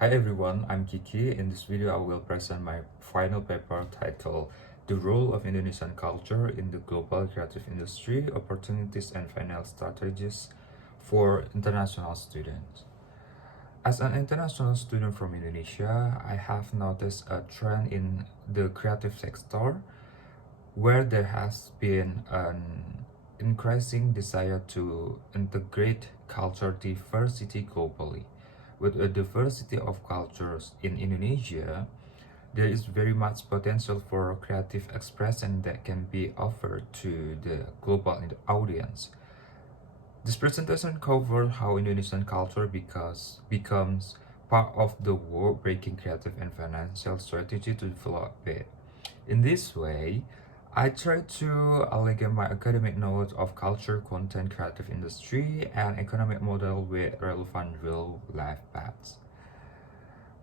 Hi everyone, I'm Kiki. In this video, I will present my final paper titled The Role of Indonesian Culture in the Global Creative Industry, Opportunities and Final Strategies for International Students. As an international student from Indonesia, I have noticed a trend in the creative sector where there has been an increasing desire to integrate culture diversity globally. With a diversity of cultures in Indonesia, there is very much potential for creative expression that can be offered to the global audience. This presentation covers how Indonesian culture becomes part of the world-breaking creative and financial strategy to develop it. In this way, I try to align my academic knowledge of culture, content, creative industry, and economic model with relevant real-life paths.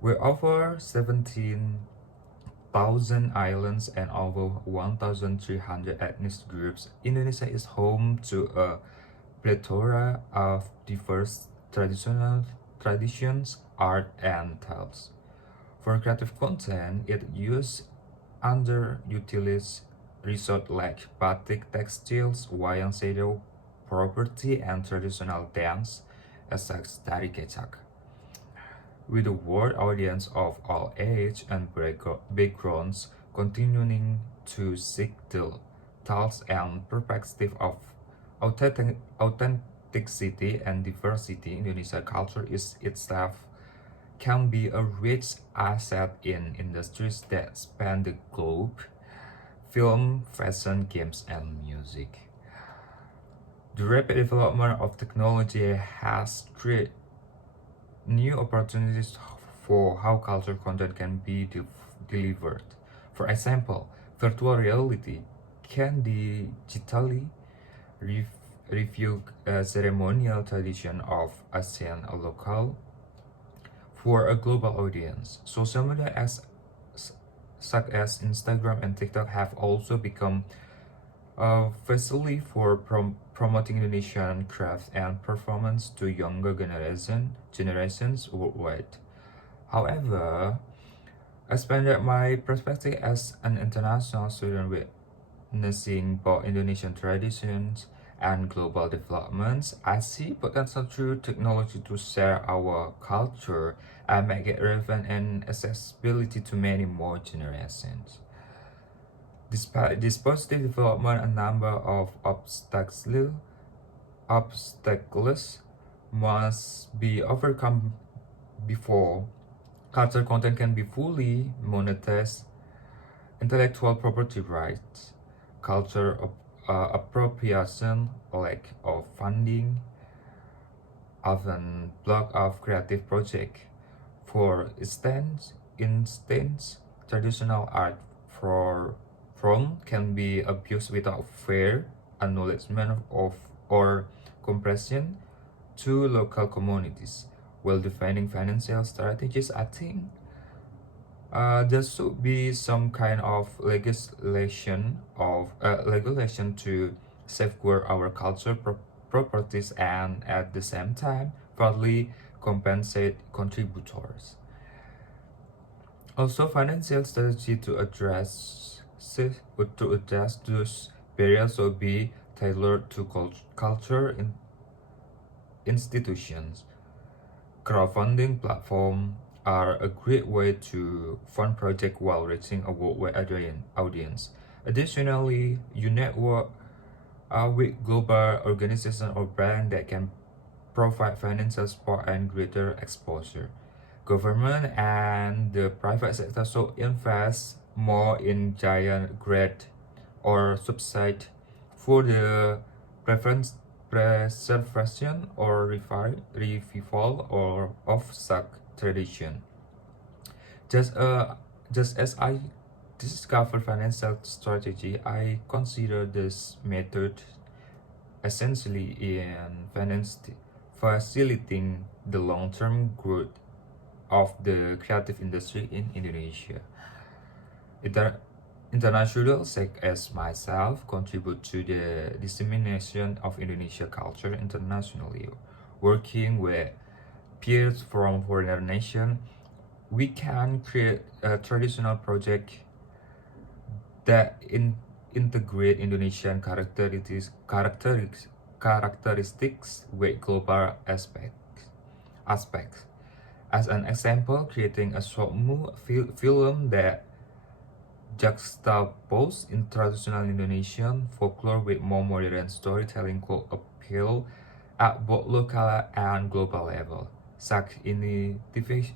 We offer 17,000 islands and over 1,300 ethnic groups. Indonesia is home to a plethora of diverse traditional traditions, art, and tales. For creative content, it uses underutilized resources like batik textiles, wayang shadow property, and traditional dance as such tari kecak. With a world audience of all age and backgrounds continuing to seek the thoughts and perspective of authenticity and diversity, Indonesia culture is itself can be a rich asset in industries that span the globe: film, fashion, games, and music. The rapid development of technology has created new opportunities for how culture content can be delivered. For example, virtual reality can digitally review a ceremonial tradition of Asian local for a global audience. Social media such as Instagram and TikTok have also become a facility for promoting Indonesian craft and performance to younger generations worldwide. However, expanded my perspective as an international student witnessing both Indonesian traditions and global developments, I see potential through technology to share our culture and make it relevant and accessibility to many more generations. Despite this positive development, a number of obstacles must be overcome before culture content can be fully monetized. Intellectual property rights, culture appropriation, lack of funding, often block of creative project. For instance, traditional art form can be abused without fair acknowledgement of or compression to local communities. While defining financial strategies, I think there should be some kind of regulation to safeguard our properties and at the same time fairly compensate contributors. Also, financial strategy to address those barriers will be tailored to culture institutions. Crowdfunding platforms are a great way to fund projects while reaching a worldwide audience. Additionally, you network with global organizations or brands that can provide financial support and greater exposure. Government and the private sector should invest more in giant grant or subside for the preservation or revival or of such tradition. Just just as I discover financial strategy, I consider this method essentially in facilitating the long-term growth of the creative industry in Indonesia. Internationals such as myself contribute to the dissemination of Indonesian culture internationally, working with peers from foreign nations. we can create a traditional project that integrate Indonesian characteristics with global aspects. As an example, creating a short film that juxtapose in traditional Indonesian folklore with more modern storytelling could appeal at both local and global level. Such initiative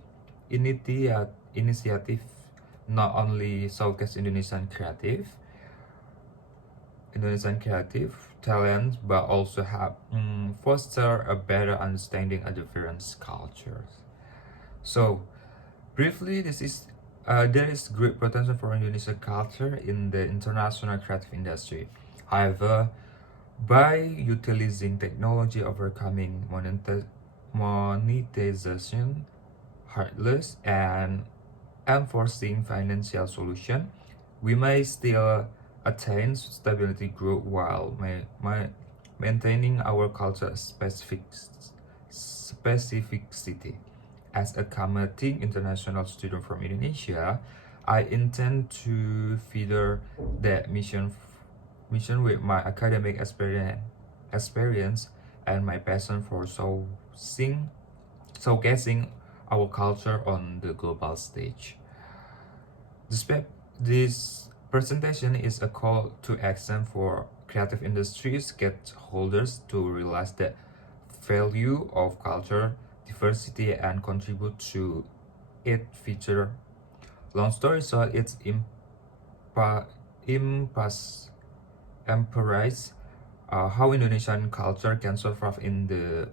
not only showcase Indonesian creative talent, but also have foster a better understanding of different cultures. So, briefly, there is great potential for Indonesian culture in the international creative industry. However, by utilizing technology, overcoming monetization hurdles, and enforcing financial solution, we may still attain stability growth while maintaining our culture specificity. As a committing international student from Indonesia, I intend to further that mission with my academic experience and my passion for showcasing our culture on the global stage. This presentation is a call to action for creative industries stakeholders to realize the value of culture diversity and contribute to its future. Long story short, it's emphasize how Indonesian culture can survive in the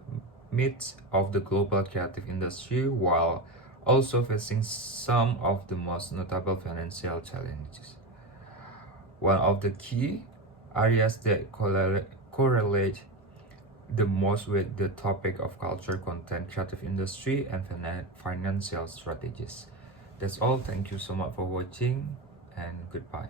midst of the global creative industry while also facing some of the most notable financial challenges. One of the key areas that correlate the most with the topic of culture, content, creative industry, and financial strategies. That's all. Thank you so much for watching, and goodbye.